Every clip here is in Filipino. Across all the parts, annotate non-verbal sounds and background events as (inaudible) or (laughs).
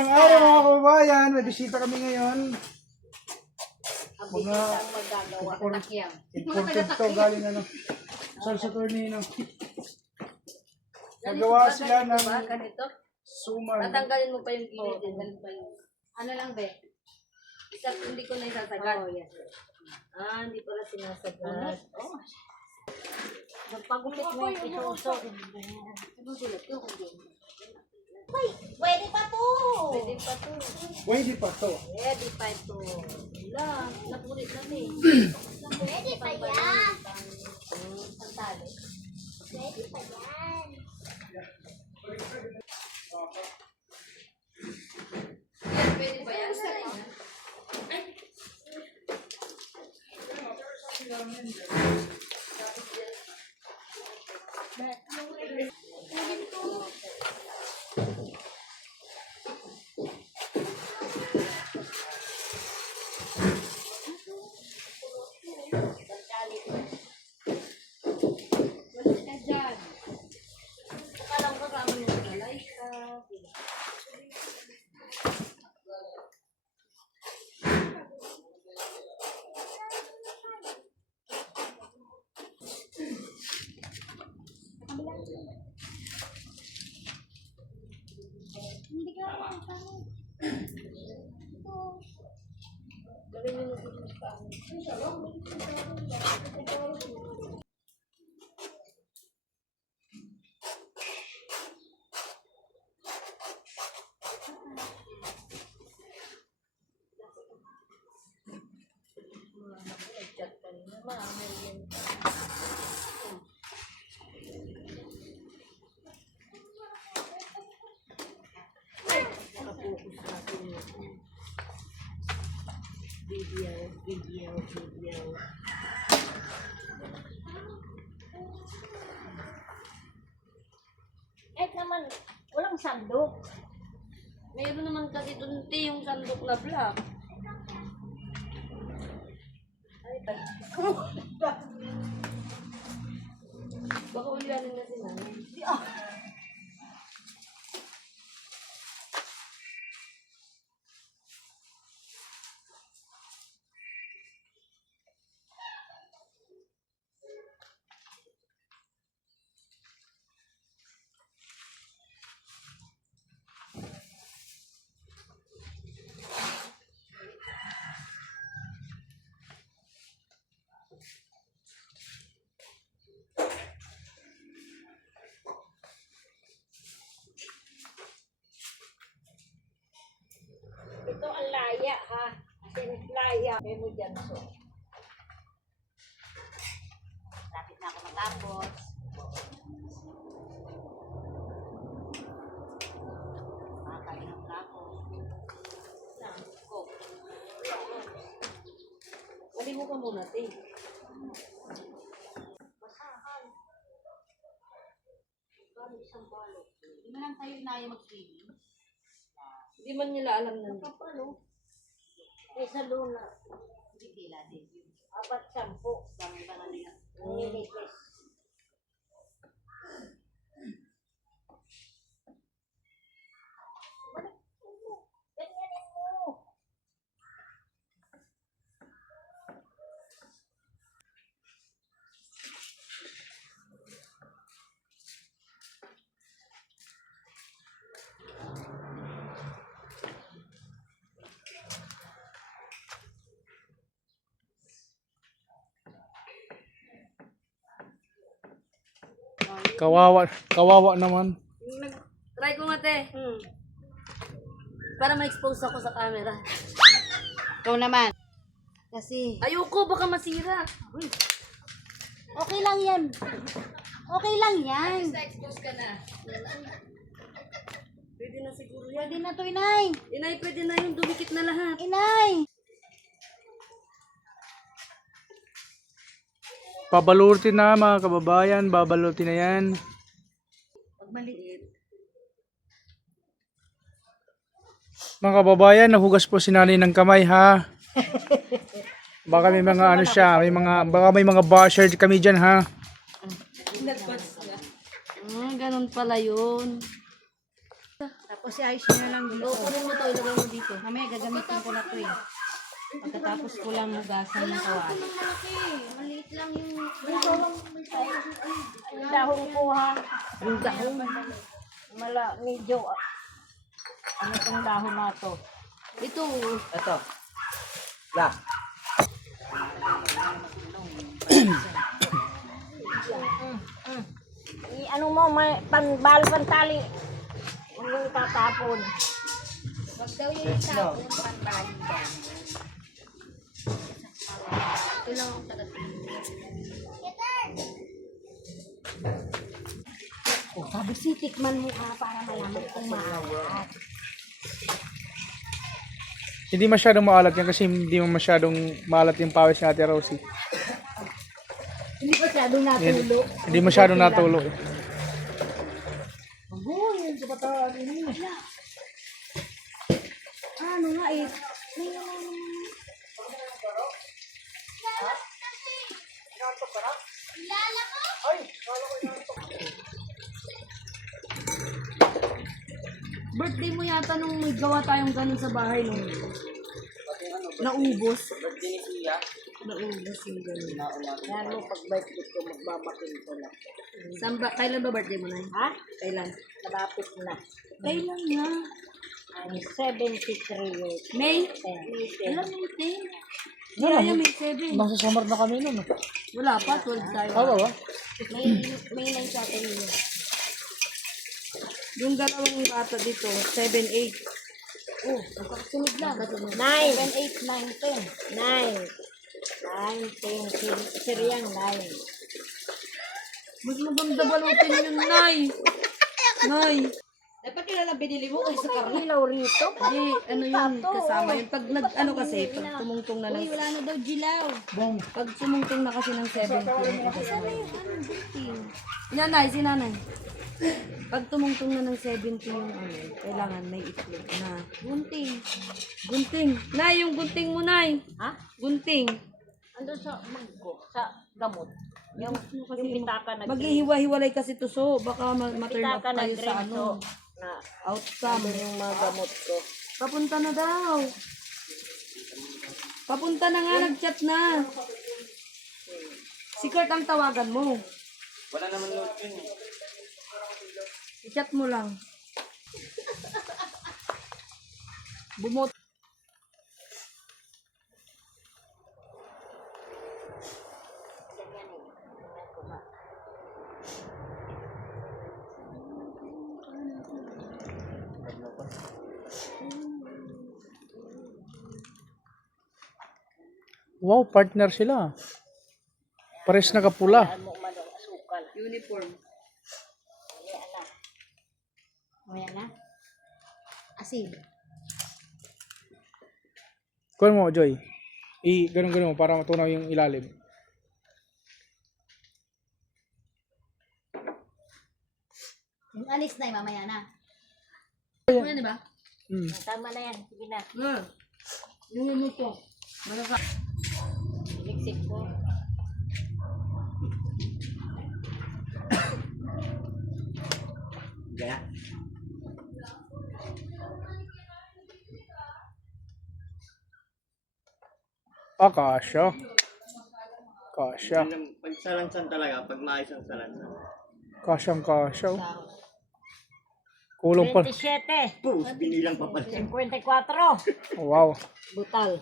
Magandang araw mga kababayan. May bisita kami ngayon. Mga magagawa. Takyang. imported to galing ano. Sal sa Tornino. Nagawa sila ng? Ganito? suman. Tatanggalin mo pa yung gilid. eh. Ganito pa yung... Ano lang, be? Isa, hindi ko na isasagad. Oh, yes. Ah, hindi pala sinasagad. Oh. Magpagupit mo yung isuso. Ano sila? Ito, hindi. Pwede pa to. Pwede pa to. Pwede pa to. Pwede pa ito. Wala, napulit na eh. Pwede pa yan. Santali. Pwede pa yan. Pwede pa yan? Balik 就是。Video, video. Kahit naman, walang sandok. Meron naman kasi dun te, yung sandok na black. Ay, (laughs) Baka ulianin na si nanay. Ito ang laya ha. As in, laya. May mo dyan so. Lapit na ako matapos. Makakainam na ako. Na, ko. Maligo ka muna, te. Basahan. Bali isang balot. Hindi mo lang tayo inaya mag-swimming. Hindi man nila alam na. Kapalo. Eh sa luna. Hindi pila din. Apat sampo. Dami ba na? Nililis. Ganyanin mo. Kawawa, kawawa naman. Nag- Try ko nga, te. Para ma-expose ako sa camera. Ikaw naman. Kasi, Ayoko, baka masira. okay lang yan. Okay lang yan. Na-expose ka na. Pwede na siguro yan. Pwede na to, inay. Inay, pwede na yun. Dumikit na lahat. Inay. Pabalutin na mga kababayan. Babalutin na yan. Pag maliit. Mga kababayan, nahugas po si nanay ng kamay ha. Baka may mga ano siya, may mga baka may mga basher kami diyan ha. Ah, ganun pala yun. Tapos i-ayos nyo na lang dito. Oo, kunin mo to, ilagay mo dito. Mamaya gagamitin ko na to eh. Pagkatapos ko lang hugasan ng kawali. malaki. Maliit lang yung... Yung dahon ko ha. Yung dahon. Mala, medyo, ah, ano tong dahon na to? Ito. Ito. La. I, ano mo, may panbal, pantali. Huwag yung tatapon. Wag daw yung tapon, panbali yan. Ito lang ang. Oh, sabi si tikman mo ha para malaman kung maalat. Hindi masyadong maalat yan kasi hindi mo masyadong maalat yung pawis ni Ate Rosie. Hindi pa siyadong natulo. Hindi masyadong natulo. eh. Sarap. Lala ko. Ay, lala ko Birthday mo yata nung may gawa tayong ganun sa bahay nung naubos. Birthday ni Kuya. Naubos yung ganun. Kaya mo pag birthday ko, magbabakin ko na. Saan ba, kailan ba birthday mo na? Ha? Kailan? Nabapit na. Kailan na? I'm 73 years. May? May 10. Alam mo, 10. Wala. Kaya may 7. Nasa summer na kami nun. Eh. Wala pa, 12 tayo. Ah, Tawa ba? May, may 9 sa atin yun. Yung dalawang bata dito, 7, 8. Oh, nagkakasunod lang. 9. 7, 8, 9, 10. 9. 9, 10. Sir yan, 9. Mas maganda balutin yun, Nay. (laughs) Nay. Dapat yun lang binili mo kaysa karne. Ilaw rito. Hindi, ano yun, kasama yun. Pag nag, ano kasi, pag tumungtong na ng... Wala na daw gilaw. Pag tumungtong na kasi ng 70, yung kasama yun. Nanay, si nanay. Pag tumungtong na ng 70 yung ano, kailangan may itlog na gunting. Gunting. Nay, yung gunting mo, Nay. Ha? Gunting. Ando sa magko, sa gamot. Yung, yung pitaka nag Maghihiwa-hiwalay kasi to, so baka ma- ma-turn off pitaka kayo sa ano. Na Outcome. yung mga gamot ko. Papunta na daw. Papunta na nga, nag-chat na. Si Kurt ang tawagan mo. Wala naman load yun eh. I-chat mo lang. Bumot. Wow, partner sila. Pares na kapula. Mo manong asukal. Uniform. Ayan na. Ayan. Asin. Kuha mo, Joy. I, ganun ganun mo para matunaw yung ilalim. Yung alis na, mamaya na. Ano yan, di ba? Hmm. Tama na yan. Sige na. Hmm. Yung ano to. Malaka. Liksik ko. Kaya. Ah, kasha. Kasha. Pag salansan talaga, pag maayos ang salansan. Kasyang kasha. oh. Kulong pa. 27. Pus, binilang pa pala. 54. Wow. Butal.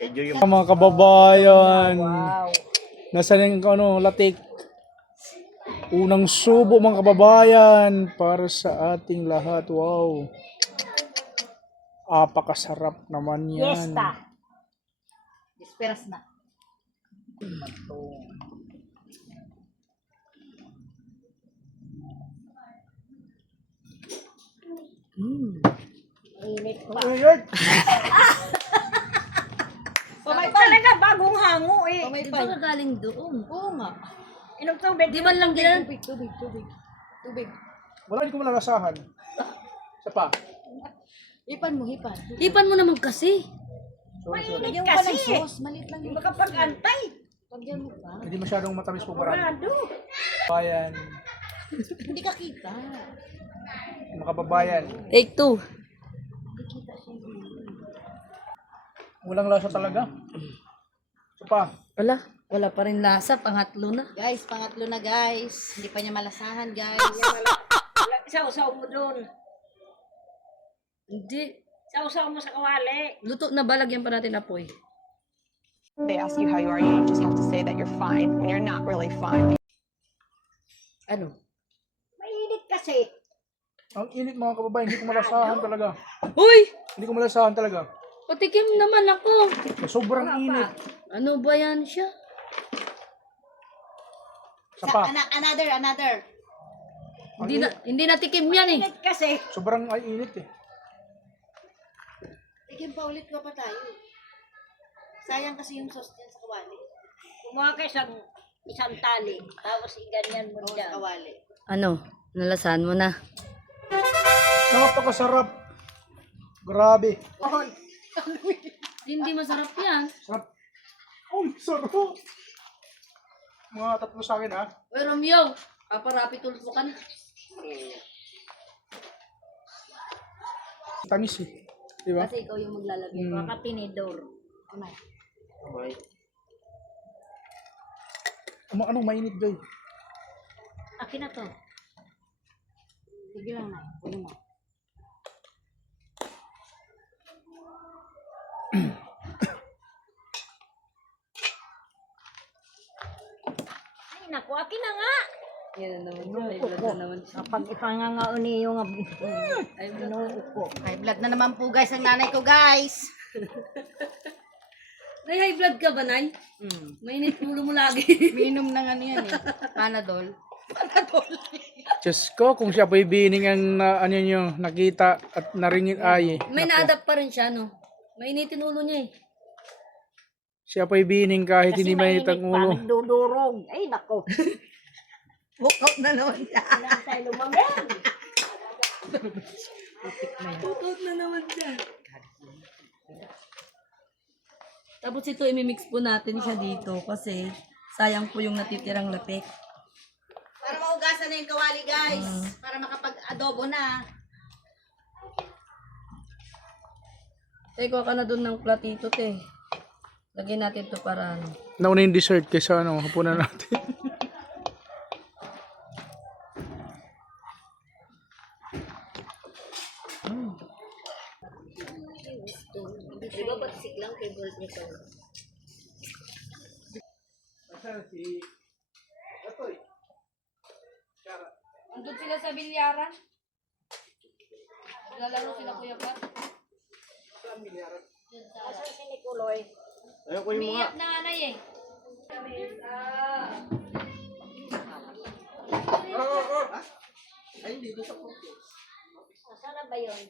Medyo yung Mga kababayan. Wow. Nasaan yung ano, latik? Unang subo mga kababayan para sa ating lahat. Wow. Apakasarap naman yan. Fiesta. Disperas na. Init pa. Pamay (laughs) pa. Talaga bagong hango eh. Di ba ka galing doon? Oo nga. Inom tubig. Di man lang ginan? Tubig, tubig, tubig. Tubig. Wala hindi ko malalasahan. Isa pa. Hipan mo, hipan. Ipan mo naman kasi. Sorry, sorry. Mo pa ng sauce. Maliit lang yun. Makapag-antay. Lagyan mo pa. Hindi masyadong matamis po marami. Rado. Bayan. Hindi ka kita. Mga kababayan. Take two. Walang lasa talaga. Pa. Wala. Wala pa rin lasa. Pangatlo na. Guys, pangatlo na guys. Hindi pa niya malasahan guys. (laughs) Sausaw mo doon. Hindi. Sausaw mo sa kawali. Luto na ba? Lagyan pa natin apoy. they ask you how you are, you just have to say that you're fine when you're not really fine. Ano? Mainit kasi. Ang init mga kababayan, hindi ko malasahan talaga. Uy! Hindi ko malasahan talaga. Patikim naman ako. Sobrang init. Ano ba yan siya? Isa Sa, pa. ana- another, another. Hindi na, hindi natikim yan eh. Mainit kasi. Sobrang ay init eh. Tigyan pa ulit ka pa tayo. Sayang kasi yung sauce niyan sa kawali. Kumuha ka isang, isang tali. Tapos iganyan mo Oo, sa dyan. kawali. Ano? Nalasahan mo na. Napakasarap. Grabe. Hindi masarap yan. Sarap. Oh, sarap. Mga tatlo sa akin ha. Uy, Romeo. Paparapi tulpo ka na. Tamis eh. Di ba? Kasi ikaw yung maglalagay. Hmm. Baka tinidor. Ano, anong mainit doy? Akin na to. Sige lang na. Sige na. Naku, akin na nga. Yan na naman. May blood na naman. Kapag ipangangauni yung Ay, blood. inuupo. High blood na naman po guys ang nanay ko guys. (laughs) Nay, high blood ka ba, Nay? Hmm. Mainit ulo mo lagi. (laughs) Minom ng ano yan eh. (laughs) Panadol. Diyos ko, kung siya po'y bining ang na, ano nyo, nakita at naringin ay. May na-adapt pa rin siya, no? Mainitin ulo niya eh. Siya po'y bining kahit hindi mainit ang ulo. Nagdudurog. Ay, naku. (laughs) Bukot na naman siya. Kailangan tayo lumamig. Tutot na naman siya. Tapos ito, imimix po natin siya dito kasi sayang po yung natitirang lapik. Para maugasan na yung kawali guys. Para makapag-adobo na. Teko ka na dun ng platito, te. Lagyan natin to para ano. Nauna yung dessert kaysa ano, hapunan natin. Di ba pagsik lang kay Bolt nito? Andun sila sa bilyaran. Lalaro sila Kuya Pat. Asan si Niculoy? Ano ko yung mga? Umiyak na nanay eh. Asan na ba yun?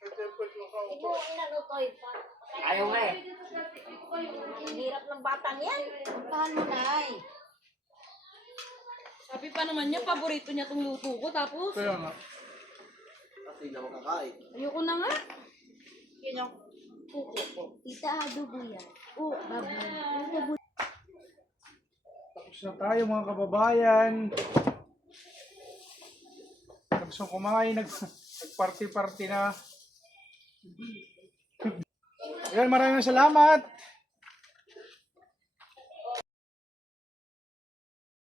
Ito, inano to eh. Ayaw nga eh. Ang hirap ng batang yan. Puntahan mo na eh. Sabi pa naman niya, paborito niya tong luto ko. Tapos, Kaya nga. ayoko na nga. Yun yung Tita, adobo yan. Oh, baboy. Tapos na tayo mga kababayan. Gusto kumain, nag, nag-party-party na. Ayan, maraming salamat.